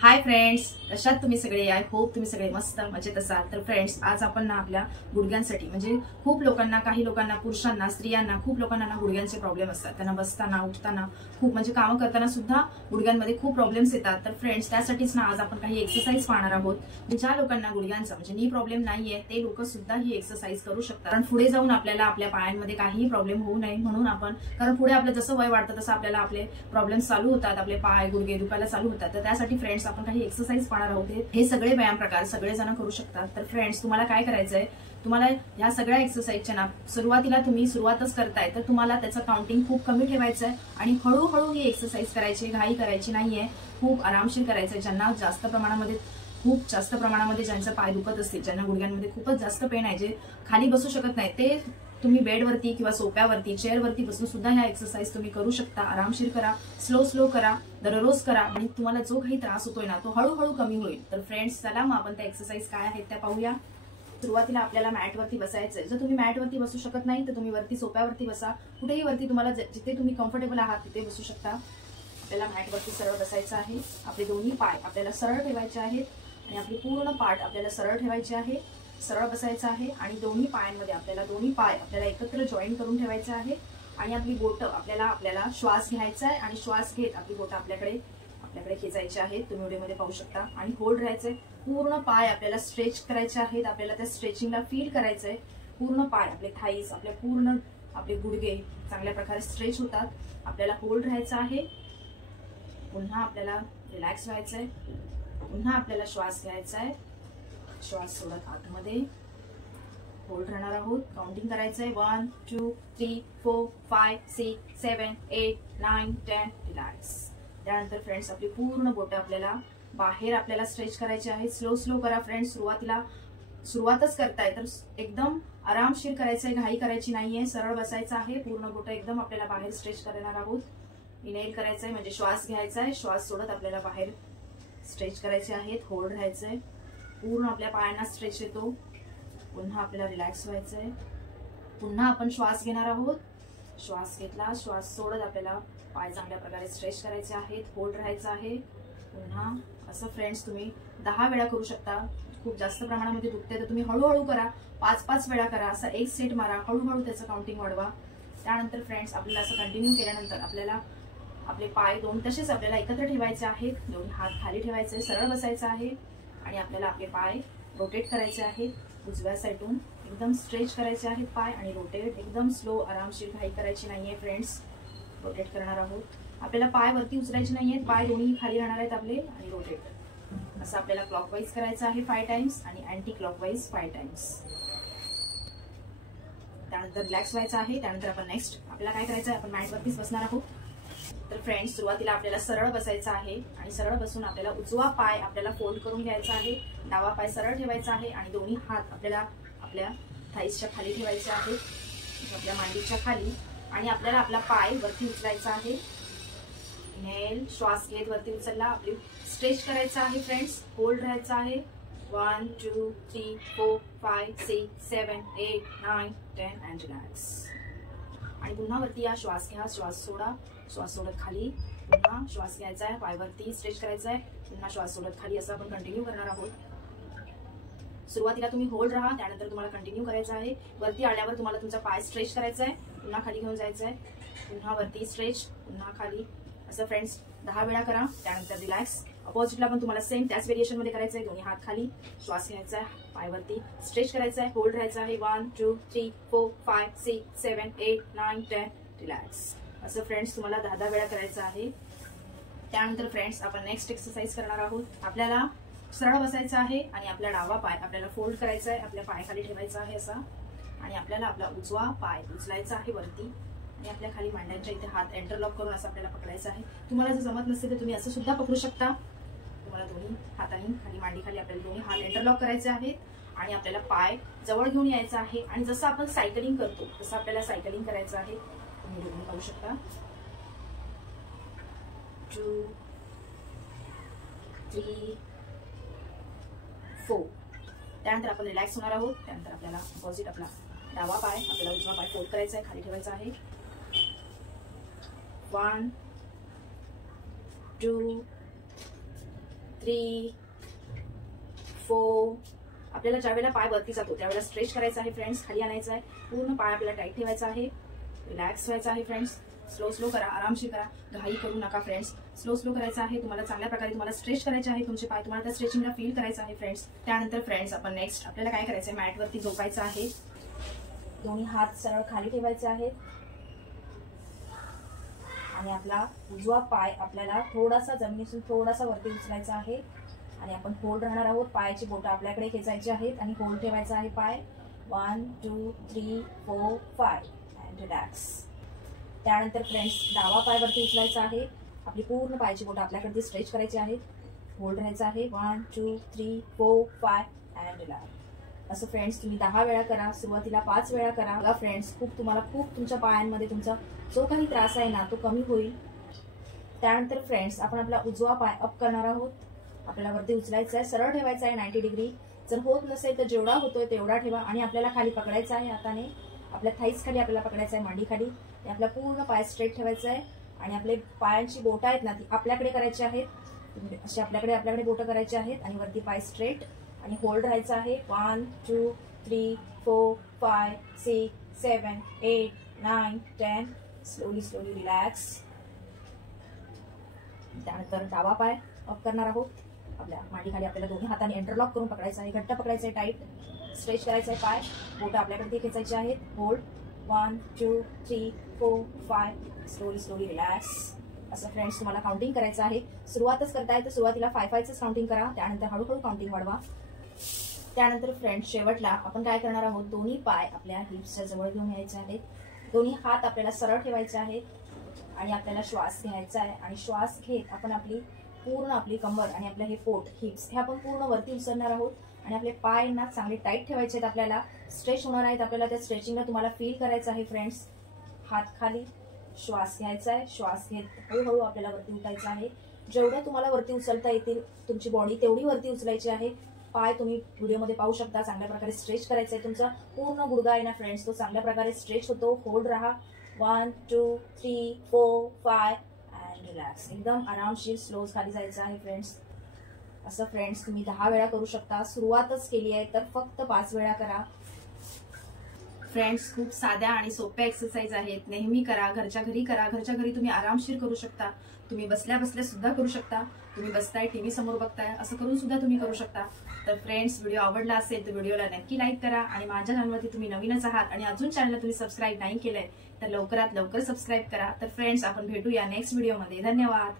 Hi friends, कशात तुम्ही सगळे? आय होप तुम्ही सगळे मस्त मजेत असाल. तर फ्रेंड्स, आज आपण ना आपल्या गुडघ्यांसाठी म्हणजे खूप लोकांना, काही लोकांना, पुरुषांना, स्त्रियांना, खूप लोकांना ना गुडघ्यांचे प्रॉब्लेम असतात. त्यांना बसताना, उठताना, खूप म्हणजे कामं करताना सुद्धा गुडघ्यांमध्ये खूप प्रॉब्लेम्स येतात. तर फ्रेंड्स, त्यासाठीच ना आज आपण काही एक्सरसाइज पाहणार आहोत. ज्या लोकांना गुडघ्यांचा म्हणजे नी प्रॉब्लेम नाहीये ते लोक सुद्धा ही एक्सरसाइज करू शकतात. कारण पुढे जाऊन आपल्याला आपल्या पायांमध्ये काहीही प्रॉब्लेम होऊ नये म्हणून आपण, कारण पुढे आपलं जसं वय वाढतं तसं आपल्याला आपले प्रॉब्लेम्स चालू होतात, आपले पाय गुडघे दुखायला चालू होतात. तर त्यासाठी फ्रेंड्स आपण काही एक्सरसाइज पाहणार आहोत. हे सगळे व्यायाम प्रकार सगळेजण करू शकतात. तर फ्रेंड्स, तुम्हाला काय करायचंय, तुम्हाला या सगळ्या एक्सरसाइजच्या ना सुरुवातीला तुम्ही सुरुवातच करताय तर तुम्हाला त्याचं काउंटिंग खूप कमी ठेवायचंय आणि हळूहळू ही एक्सरसाइज करायची, घाई करायची नाहीये, खूप आरामशीर करायचंय. ज्यांना खूप जास्त प्रमाणामध्ये ज्यांचे पाय दुखत असतील, ज्यांना गुडघ्यांमध्ये खूपच जास्त पेन आहे, जे खाली बसू शकत नाही, ते तुम्ही बेडवरती किंवा सोफ्यावरती, चेअरवरती बसून सुद्धा ह्या एक्सरसाइज तुम्ही करू शकता. आरामशीर करा, स्लो करा, दररोज करा आणि तुम्हाला जो काही त्रास होतोय ना तो हळूहळू कमी होईल. तर फ्रेंड्स, चला मग आपण त्या एक्सरसाइज काय आहेत त्या पाहूया. सुरुवातीला आपल्याला मॅटवरती बसायचंय. जर तुम्ही मॅटवरती बसू शकत नाही तर तुम्ही वरती सोफ्यावरती बसा, कुठेही वरती तुम्हाला जिथे तुम्ही कम्फर्टेबल आहात तिथे बसू शकता. आपल्याला मॅटवरती सरळ बसायचं आहे. आपले दोन्ही पाय आपल्याला सरळ ठेवायचे आहेत आणि आपली पूर्ण पाठ आपल्याला सरळ ठेवायची आहे. सरळ बसायचं आहे आणि दोन्ही पाय आपल्याला एकत्र जॉईन करून ठेवायचे आहे आणि आपली बोटं आपल्याला श्वास घ्यायचा आहे आणि श्वास घेत आपली बोटं आपल्याकडे खेचायची आहेत. तुम्ही व्हिडिओमध्ये पाहू शकता आणि होल्ड राहायचंय. पूर्ण पाय आपल्याला स्ट्रेच करायचे आहेत. आपल्याला त्या स्ट्रेचिंगला फील करायचंय. पूर्ण पाय, आपले थाईज, आपले गुडघे चांगल्या प्रकारे स्ट्रेच होतात. आपल्याला होल्ड राहायचं आहे. पुन्हा आपल्याला रिलॅक्स व्हायचंय. पुन्हा आपल्याला श्वास घ्यायचा आहे. श्वास सोडत आतमध्ये होल्ड राहणार आहोत. काउंटिंग करायचंय. 1 2 3 4 5 6 7 8 9 10. रिलॅक्स. त्यानंतर फ्रेंड्स, आपली पूर्ण बोटं आपल्याला स्ट्रेच करायची आहे. स्लो करा फ्रेंड्स. सुरुवातच करताय तर एकदम आरामशीर करायचंय, घाई करायची नाहीये. सरळ बसायचं आहे. पूर्ण बोटं एकदम आपल्याला बाहेर स्ट्रेच करणार आहोत. इनहेल करायचंय म्हणजे श्वास घ्यायचा आहे. श्वास सोडत आपल्याला बाहेर स्ट्रेच करायचे आहेत. होल्ड राहायचंय. पूर्ण आपल्या पायांना स्ट्रेच येतो. पुन्हा आपल्याला रिलॅक्स व्हायचंय. पुन्हा आपण श्वास घेणार आहोत. श्वास घेतला, श्वास सोडत आपल्याला पाय चांगल्या प्रकारे स्ट्रेच करायचे आहेत. होल्ड राहायचं आहे. पुन्हा असं फ्रेंड्स तुम्ही 10 वेळा करू शकता. खूप जास्त प्रमाणामध्ये दुखते तर तुम्ही हळूहळू करा. 5-5 वेळा करा. असा एक सेट मारा. हळूहळू त्याचं काउंटिंग वाढवा. त्यानंतर फ्रेंड्स, आपल्याला असं कंटिन्यू केल्यानंतर आपल्याला आपले पाय दोन तसेच आपल्याला एकत्र ठेवायचे आहेत. दोन्ही हात खाली ठेवायचे, सरळ बसायचं आहे आणि आपल्याला आपले पाय रोटेट करायचे आहेत. उजव्या साईडून एकदम स्ट्रेच करायचे आहेत पाय आणि रोटेट एकदम स्लो, आरामशीर, घाई करायची नाहीये फ्रेंड्स. रोटेट करणार आहोत. आपल्याला पाय वरती उचलायचे नाहीयेत. पाय दोन्ही खाली राहणार आहेत आपले आणि रोटेट. असं आपल्याला क्लॉकवाईज करायचं आहे 5 टाइम्स आणि अँटी क्लॉकवाईज 5 टाइम्स. त्यानंतर रिलॅक्स व्हायचं आहे. त्यानंतर आपण नेक्स्ट आपल्याला काय करायचं आहे, आपण मॅटवरतीच बसणार आहोत. तर फ्रेंड्स, सुरुवातीला आपल्याला सरळ बसायचं आहे आणि सरळ बसून आपल्याला उजवा पाय आपल्याला फोल्ड करून घ्यायचा आहे. डावा पाय सरळ ठेवायचा आहे आणि दोन्ही हात आपल्याला आपल्या थाईजच्या खाली ठेवायचे आहेत, आपल्या मांडीच्या खाली. आणि आपल्याला आपला पाय वरती उचलायचा आहे. इनहेल, श्वास घेत वरती उचलला. आपली स्ट्रेच करायचं आहे फ्रेंड्स. होल्ड राहायचं आहे. 1 2 3 4 5 6 7 8 9 10 अँड रिलॅक्स. आणि पुन्हा वरती या. श्वास घ्या, श्वास सोडा. श्वास सोडत खाली. पुन्हा श्वास घ्यायचा आहे. पाय वरती स्ट्रेच करायचा आहे. पुन्हा श्वास सोडत खाली. असं आपण कंटिन्यू करणार आहोत. सुरुवातीला तुम्ही होल्ड राहा. त्यानंतर तुम्हाला कंटिन्यू करायचं आहे. वरती आल्यावर तुम्हाला तुमचा पाय स्ट्रेच करायचा आहे. पुन्हा खाली घेऊन जायचं आहे. पुन्हा वरती स्ट्रेच, पुन्हा खाली. असं फ्रेंड्स 10 वेळा करा. त्यानंतर रिलॅक्स. अपोजिटला पण तुम्हाला सेम त्याच व्हेरिएशन मध्ये करायचं आहे. दोन्ही हात खाली, श्वास घ्यायचा आहे, पाय वरती स्ट्रेच करायचा आहे, होल्ड राहायचा आहे. 1 2 3 4 5 6 7 8 9 10. रिलॅक्स. असं फ्रेंड्स तुम्हाला 10 वेळा करायचं आहे. त्यानंतर फ्रेंड्स, आपण नेक्स्ट एक्सरसाइज करणार आहोत. आपल्याला सरळ बसायचं आहे आणि आपला डावा पाय आपल्याला फोल्ड करायचा आहे, आपल्या पायाखाली ठेवायचा आहे असा. आणि आपल्याला आपला उजवा पाय उचलायचा आहे वरती आणि आपल्या खाली मांड्यांच्या इथे हात एंटरलॉक करून असं आपल्याला पकडायचं आहे. तुम्हाला जर जमत नसेल तर तुम्ही असं सुद्धा पकडू शकता. तुम्हाला दोन्ही हातांनी खाली मांडी खाली आपल्याला दोन्ही हात एंटरलॉक करायचे आहेत आणि आपल्याला पाय जवळ घेऊन यायचा आहे. आणि जसं आपण सायकलिंग करतो तसं आपल्याला सायकलिंग करायचं आहे. तुम्ही दोन्ही पाहू शकता. 2 3 4. त्यानंतर आपण रिलॅक्स होणार आहोत. त्यानंतर आपल्याला अपोजिट आपला डावा पाय आपल्याला उजवा पाय फोल्ड करायचा आहे, खाली ठेवायचा आहे. 1 2 3 4. आपल्याला ज्या वेळेला पाय वरती जातो त्यावेळेला स्ट्रेच करायचा आहे फ्रेंड्स, खाली आणायचा आहे, पूर्ण पाय आपल्याला टाईट ठेवायचा आहे, रिलॅक्स व्हायचा आहे फ्रेंड्स. स्लो स्लो करा, आरामशीर करा, घाई करू नका फ्रेंड्स. स्लो स्लो करायचं आहे तुम्हाला, चांगल्या प्रकारे तुम्हाला स्ट्रेच करायचे आहे तुमचे पाय, तुम्हाला त्या स्ट्रेचिंगला फील करायचं आहे फ्रेंड्स. त्यानंतर फ्रेंड्स आपण नेक्स्ट आपल्याला काय करायचं आहे, मॅटवरती झोपायचं आहे. दोन्ही हात सरळ खाली ठेवायचे आहेत आणि आपला उजवा पाय आपल्याला थोडासा जमिनीतून थोडासा वरती उचलायचा आहे आणि आपण होल्ड राहणार आहोत. पायाची बोटं आपल्याकडे खेचायची आहेत आणि होल्ड ठेवायचा आहे पाय. 1 2 3 4 5 अँड रिलॅक्स. त्यानंतर फ्रेंड्स डावा पाय वरती उचलायचा आहे, आपली पूर्ण पायाची बोटं आपल्याकडे स्ट्रेच करायची आहेत, होल्ड राहायचं आहे. 1 2 3 4 5 अँड रिलॅक्स. असं फ्रेंड्स तुम्ही 10 वेळा करा, सुरुवातीला 5 वेळा करा. बघा फ्रेंड्स तुम्हाला खूप तुमच्या पायांमध्ये तुमचा जो काही त्रास आहे ना तो कमी होईल. त्यानंतर फ्रेंड्स आपण आपला उजवा पाय अप करणार आहोत, आपल्याला वरती उचलायचा आहे, सरळ ठेवायचा आहे 90 डिग्री. जर होत नसेल तर जेवढा होतोय तेवढा ठेवा आणि आपल्याला खाली पकडायचा आहे हाताने, आपल्या थाईस खाली आपल्याला पकडायचं आहे, मांडी खाली. आपला पूर्ण पाय स्ट्रेट ठेवायचा आहे आणि आपले पायांची बोटं आहेत ना ती आपल्याकडे करायची आहेत, अशी आपल्याकडे बोटं करायची आहेत आणि वरती पाय स्ट्रेट आणि होल्ड राहायचं आहे. 1 2 3 4 5 6 7 8 9 10. Slowly slowly relax. त्यानंतर डावा पाय अप करणार आहोत, आपल्या मांडी खाली आपल्याला दोन्ही हाताने इंटरलॉक करून पकडायचं आहे, घट्ट पकडायचं आहे, टाईट स्ट्रेच करायचं आहे पाय, बोटं आपल्याकडे खेचायचे आहेत, होल्ड. 1 2 3 4 5. Slowly slowly relax. असं फ्रेंड्स तुम्हाला काउंटिंग करायचं आहे. सुरुवातच करताय तर सुरुवातीला 5-5च काउंटिंग करा, त्यानंतर हळूहळू काउंटिंग वाढवा. त्यानंतर फ्रेंड्स शेवटला आपण काय करणार आहोत, दोन्ही पाय आपल्या हिप्सच्या जवळ घेऊन यायचे आहेत, दोन्ही हात आपल्याला सरळ ठेवायचे आहेत आणि आपल्याला श्वास घ्यायचा आहे आणि श्वास घेत आपण आपली कंबर आणि आपलं हे पोट हिप्स हे आपण पूर्ण वरती उचलणार आहोत आणि आपले पाय ना चांगले टाईट ठेवायचे आहेत, आपल्याला स्ट्रेच होणार आहेत, आपल्याला त्या स्ट्रेचिंगला तुम्हाला फील करायचं आहे फ्रेंड्स. हात खाली, श्वास घ्यायचा आहे, श्वास घेत हळूहळू आपल्याला वरती उठायचं आहे. जेवढं तुम्हाला वरती उचलता येतील तुमची बॉडी तेवढी वरती उचलायची आहे. पाय तुम्ही व्हिडिओमध्ये पाहू शकता, चांगल्या प्रकारे स्ट्रेच करायचं आहे, तुमचा पूर्ण गुडघा आहे ना फ्रेंड्स तो चांगल्या प्रकारे स्ट्रेच होतो. होल्ड राहा. 1 2 3 4 5 अँड रिलॅक्स. एकदम आरामशीर स्लो खाली जायचं आहे फ्रेंड्स. असं फ्रेंड्स तुम्ही 10 वेळा करू शकता. सुरुवातच केली आहे तर फक्त 5 वेळा करा. फ्रेंड्स खूप साध्या आणि सोप्या एक्सरसाइज आहेत, नेहमी करा, घरच्या घरी करा, घरच्या घरी तुम्ही आरामशीर करू शकता, तुम्ही बसल्या बसल्या सुद्धा करू शकता, तुम्ही बसताय टीव्ही समोर बघताय असं करून सुद्धा तुम्ही करू शकता. तर फ्रेंड्स व्हिडिओ आवडला असेल तर व्हिडिओला नक्की लाईक करा आणि माझ्या चॅनलवरती तुम्ही नवीनच आहात आणि अजून चॅनलला तुम्ही सबस्क्राईब नाही केलंय तर लवकरात लवकर सबस्क्राईब करा. तर फ्रेंड्स आपण भेटूया नेक्स्ट व्हिडिओमध्ये. धन्यवाद.